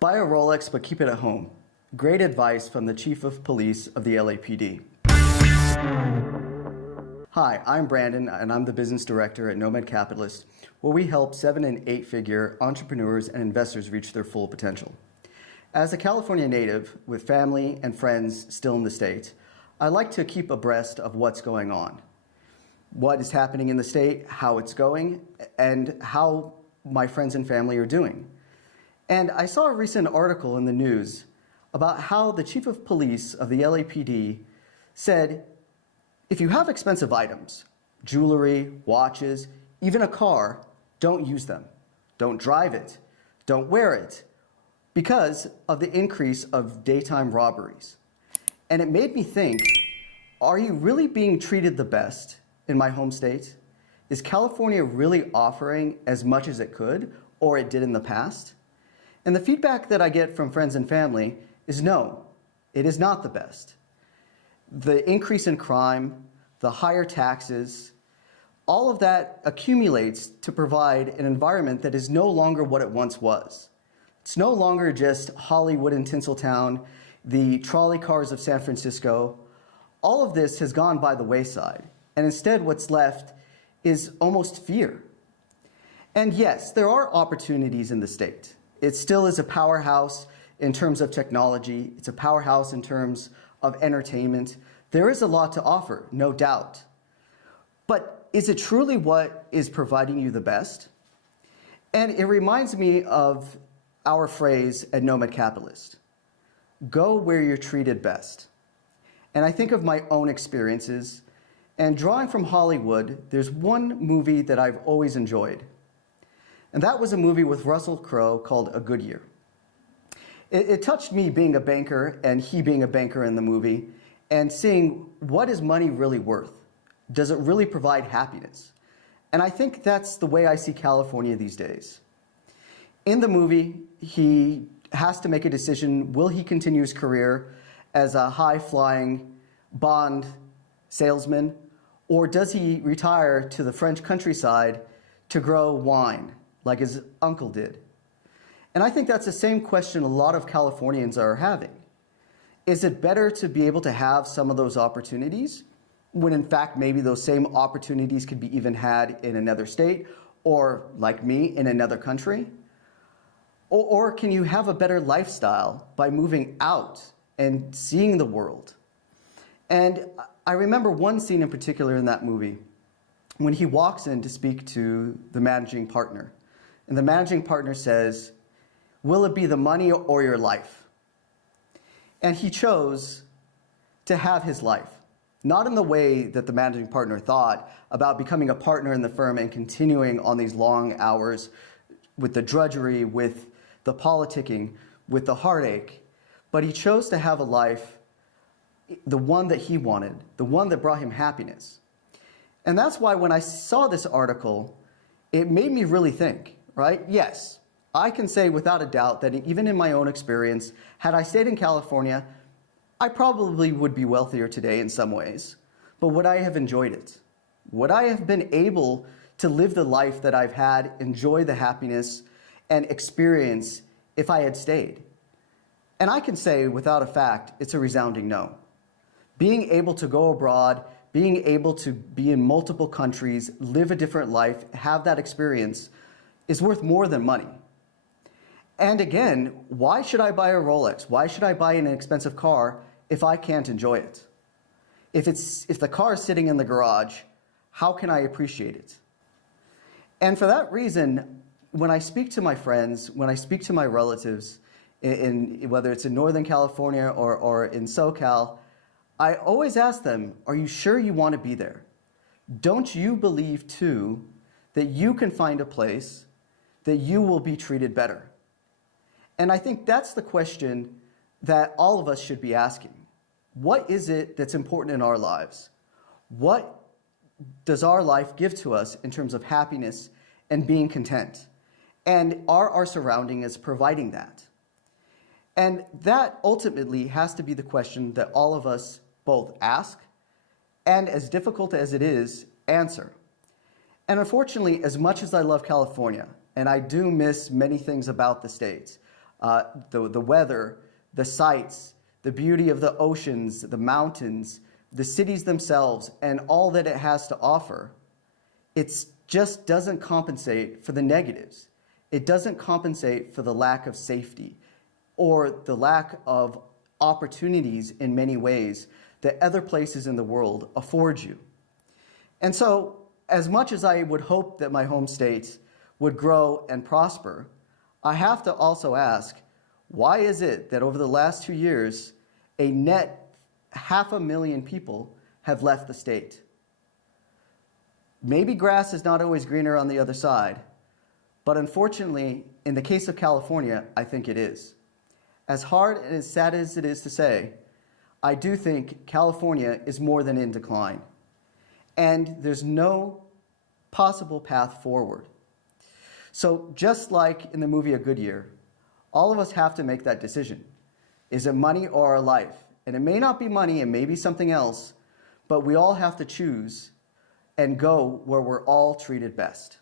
Buy a Rolex, but keep it at home. Great advice from the Chief of Police of the LAPD. Hi, I'm Brandon, and I'm the Business Director at Nomad Capitalist, where we help 7- and 8-figure entrepreneurs and investors reach their full potential. As a California native with family and friends still in the state, I like to keep abreast of what's going on, what is happening in the state, how it's going, and how my friends and family are doing. And I saw a recent article in the news about how the Chief of Police of the LAPD said, if you have expensive items, jewelry, watches, even a car, don't use them. Don't drive it. Don't wear it, because of the increase of daytime robberies. And it made me think, are you really being treated the best in my home state? Is California really offering as much as it could or it did in the past? And the feedback that I get from friends and family is no, it is not the best. The increase in crime, the higher taxes, all of that accumulates to provide an environment that is no longer what it once was. It's no longer just Hollywood and Tinseltown, the trolley cars of San Francisco. All of this has gone by the wayside, and instead what's left is almost fear. And yes, there are opportunities in the state. It still is a powerhouse in terms of technology. It's a powerhouse in terms of entertainment. There is a lot to offer, no doubt. But is it truly what is providing you the best? And it reminds me of our phrase at Nomad Capitalist, go where you're treated best. And I think of my own experiences, and drawing from Hollywood, there's one movie that I've always enjoyed. And that was a movie with Russell Crowe called A Good Year. It touched me being a banker and he being a banker in the movie and seeing what is money really worth? Does it really provide happiness? And I think that's the way I see California these days. In the movie, he has to make a decision, will he continue his career as a high-flying bond salesman, or does he retire to the French countryside to grow wine, like his uncle did? And I think that's the same question a lot of Californians are having. Is it better to be able to have some of those opportunities when in fact maybe those same opportunities could be even had in another state or, like me, in another country? Or can you have a better lifestyle by moving out and seeing the world? And I remember one scene in particular in that movie when he walks in to speak to the managing partner. And the managing partner says, will it be the money or your life? And he chose to have his life, not in the way that the managing partner thought about becoming a partner in the firm and continuing on these long hours with the drudgery, with the politicking, with the heartache, but he chose to have a life, the one that he wanted, the one that brought him happiness. And that's why when I saw this article, it made me really think, right? Yes, I can say without a doubt that even in my own experience, had I stayed in California, I probably would be wealthier today in some ways. But would I have enjoyed it? Would I have been able to live the life that I've had, enjoy the happiness and experience if I had stayed? And I can say without a fact, it's a resounding no. Being able to go abroad, being able to be in multiple countries, live a different life, have that experience is worth more than money. And again, why should I buy a Rolex? Why should I buy an expensive car if I can't enjoy it? If the car is sitting in the garage, how can I appreciate it? And for that reason, when I speak to my friends, when I speak to my relatives, whether it's in Northern California or in SoCal, I always ask them, are you sure you want to be there? Don't you believe too that you can find a place that you will be treated better? And I think that's the question that all of us should be asking. What is it that's important in our lives? What does our life give to us in terms of happiness and being content? And are our surroundings providing that? And that ultimately has to be the question that all of us both ask and, as difficult as it is, answer. And unfortunately, as much as I love California, and I do miss many things about the States, the weather, the sights, the beauty of the oceans, the mountains, the cities themselves, and all that it has to offer, it just doesn't compensate for the negatives. It doesn't compensate for the lack of safety or the lack of opportunities in many ways that other places in the world afford you. And so, as much as I would hope that my home state would grow and prosper, I have to also ask, why is it that over the last 2 years, a net 500,000 people have left the state? Maybe grass is not always greener on the other side, but unfortunately, in the case of California, I think it is. As hard and as sad as it is to say, I do think California is more than in decline, and there's no possible path forward. So just like in the movie A Good Year, all of us have to make that decision. Is it money or our life? And it may not be money, it may be something else, but we all have to choose and go where we're all treated best.